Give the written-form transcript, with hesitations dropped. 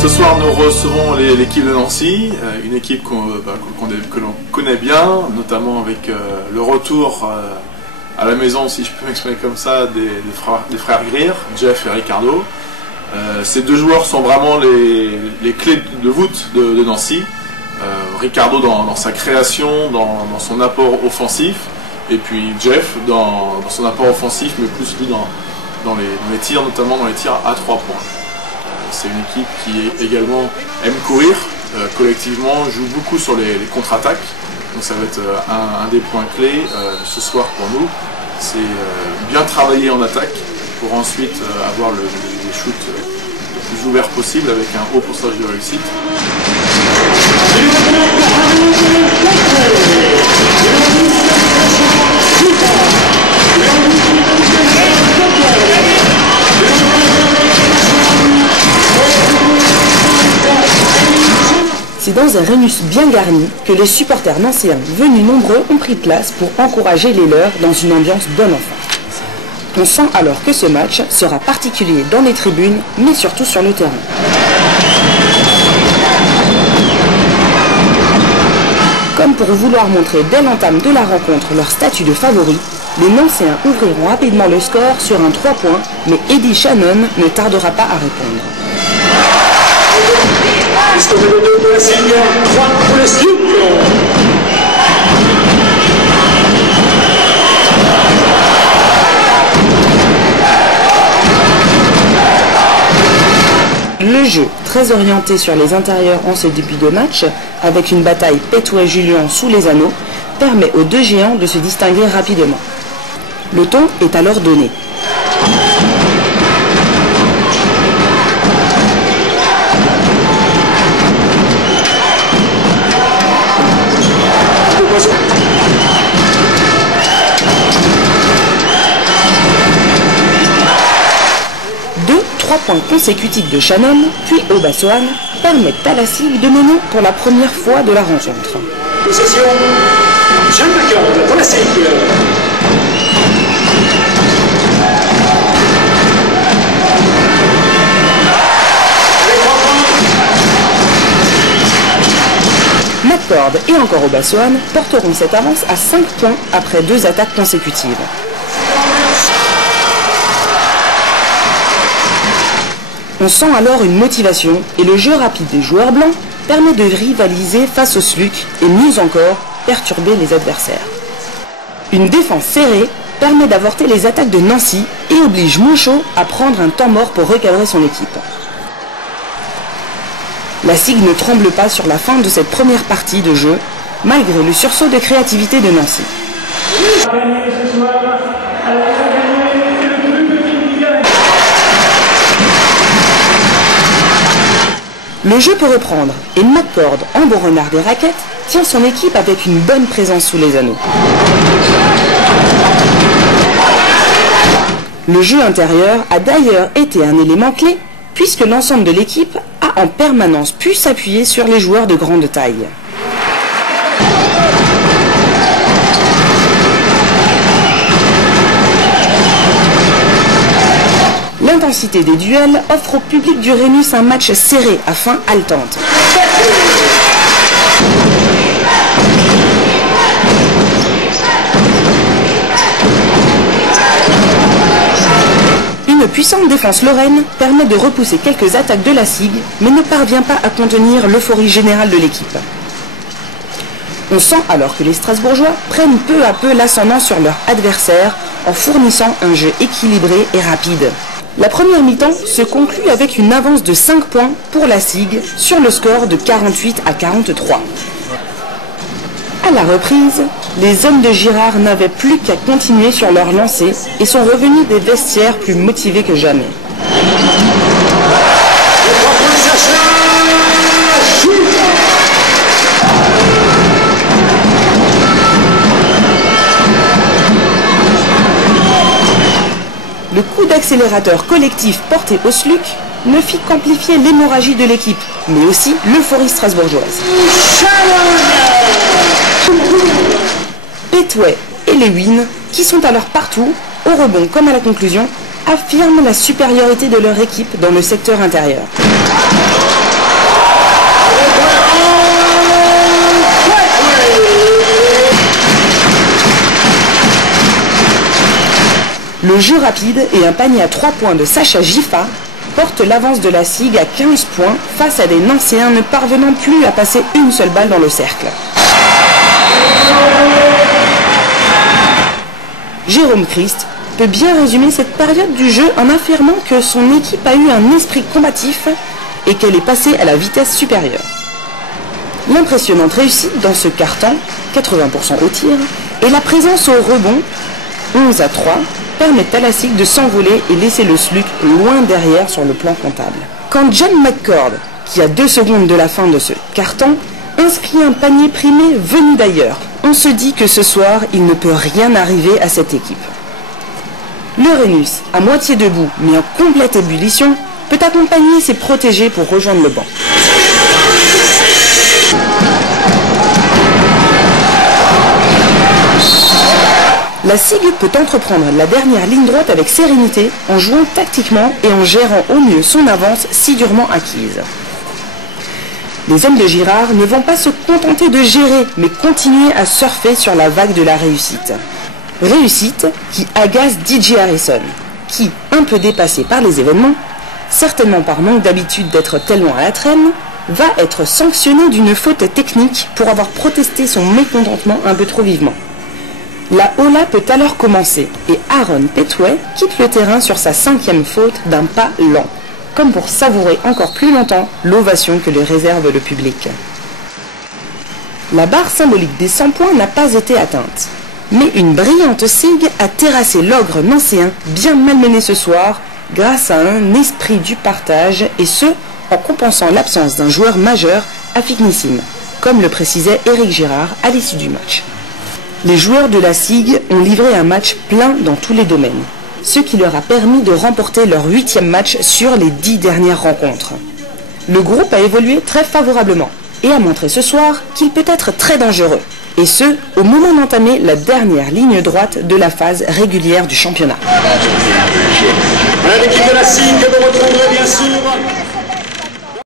Ce soir, nous recevons l'équipe de Nancy, une équipe que l'on connaît bien, notamment avec le retour à la maison, si je peux m'exprimer comme ça, des frères Greer, Jeff et Ricardo. Ces deux joueurs sont vraiment les clés de voûte de Nancy. Ricardo dans sa création, dans son apport offensif, et puis Jeff dans son apport offensif, mais plus lui dans les tirs, notamment dans les tirs à 3 points. C'est une équipe qui également aime courir, collectivement, joue beaucoup sur les contre-attaques. Donc ça va être un des points clés ce soir pour nous. C'est bien travailler en attaque pour ensuite avoir les shoots le plus ouverts possible avec un haut pourcentage de réussite. C'est dans un Rhenus bien garni que les supporters nancéens venus nombreux ont pris place pour encourager les leurs dans une ambiance bon enfant. On sent alors que ce match sera particulier dans les tribunes, mais surtout sur le terrain. Comme pour vouloir montrer dès l'entame de la rencontre leur statut de favori, les Nancéens ouvriront rapidement le score sur un 3 points, mais Eddie Shannon ne tardera pas à répondre. Le jeu, très orienté sur les intérieurs en ce début de match, avec une bataille Petway-Julien sous les anneaux, permet aux deux géants de se distinguer rapidement. Le ton est alors donné. Deux 3 points consécutifs de Shannon, puis Obasohan, permettent à la SIG de mener pour la première fois de la rencontre. Possession, Jean McCord pour la SIG. McCord et encore Obasohan porteront cette avance à 5 points après 2 attaques consécutives. On sent alors une motivation et le jeu rapide des joueurs blancs permet de rivaliser face au SLUC et mieux encore, perturber les adversaires. Une défense serrée permet d'avorter les attaques de Nancy et oblige Monchot à prendre un temps mort pour recadrer son équipe. La SIG ne tremble pas sur la fin de cette première partie de jeu, malgré le sursaut de créativité de Nancy. Le jeu peut reprendre et McCord, en bon renard des raquettes, tient son équipe avec une bonne présence sous les anneaux. Le jeu intérieur a d'ailleurs été un élément clé puisque l'ensemble de l'équipe a en permanence pu s'appuyer sur les joueurs de grande taille. L'intensité des duels offre au public du Rhenus un match serré à fin haletante. Une puissante défense lorraine permet de repousser quelques attaques de la SIG, mais ne parvient pas à contenir l'euphorie générale de l'équipe. On sent alors que les Strasbourgeois prennent peu à peu l'ascendant sur leur adversaire en fournissant un jeu équilibré et rapide. La première mi-temps se conclut avec une avance de 5 points pour la SIG sur le score de 48 à 43. À la reprise, les hommes de Girard n'avaient plus qu'à continuer sur leur lancée et sont revenus des vestiaires plus motivés que jamais. Le coup d'accélérateur collectif porté au SLUC ne fit qu'amplifier l'hémorragie de l'équipe, mais aussi l'euphorie strasbourgeoise. Petway et Lewin, qui sont alors partout, au rebond comme à la conclusion, affirment la supériorité de leur équipe dans le secteur intérieur. Le jeu rapide et un panier à 3 points de Sacha Gifa portent l'avance de la SIG à 15 points face à des Nancéens ne parvenant plus à passer une seule balle dans le cercle. Jérôme Christ peut bien résumer cette période du jeu en affirmant que son équipe a eu un esprit combatif et qu'elle est passée à la vitesse supérieure. L'impressionnante réussite dans ce quart-temps, 80% au tir, et la présence au rebond, 11 à 3, permettent à la SIG de s'envoler et laisser le SLUC loin derrière sur le plan comptable. Quand John McCord, qui a 2 secondes de la fin de ce quart-temps, inscrit un panier primé venu d'ailleurs, on se dit que ce soir, il ne peut rien arriver à cette équipe. L'Uranus, à moitié debout mais en complète ébullition, peut accompagner ses protégés pour rejoindre le banc. La SIG peut entreprendre la dernière ligne droite avec sérénité, en jouant tactiquement et en gérant au mieux son avance si durement acquise. Les hommes de Girard ne vont pas se contenter de gérer, mais continuer à surfer sur la vague de la réussite. Réussite qui agace DJ Harrison, qui, un peu dépassé par les événements, certainement par manque d'habitude d'être tellement à la traîne, va être sanctionné d'une faute technique pour avoir protesté son mécontentement un peu trop vivement. La hola peut alors commencer et Aaron Petway quitte le terrain sur sa 5e faute d'un pas lent, comme pour savourer encore plus longtemps l'ovation que lui réserve le public. La barre symbolique des 100 points n'a pas été atteinte, mais une brillante SIG a terrassé l'ogre nancéen bien malmené ce soir grâce à un esprit du partage et ce, en compensant l'absence d'un joueur majeur à Fignissime, comme le précisait Éric Girard à l'issue du match. Les joueurs de la SIG ont livré un match plein dans tous les domaines, ce qui leur a permis de remporter leur 8e match sur les 10 dernières rencontres. Le groupe a évolué très favorablement et a montré ce soir qu'il peut être très dangereux, et ce, au moment d'entamer la dernière ligne droite de la phase régulière du championnat. L'équipe de la SIG que vous retrouverez bien sûr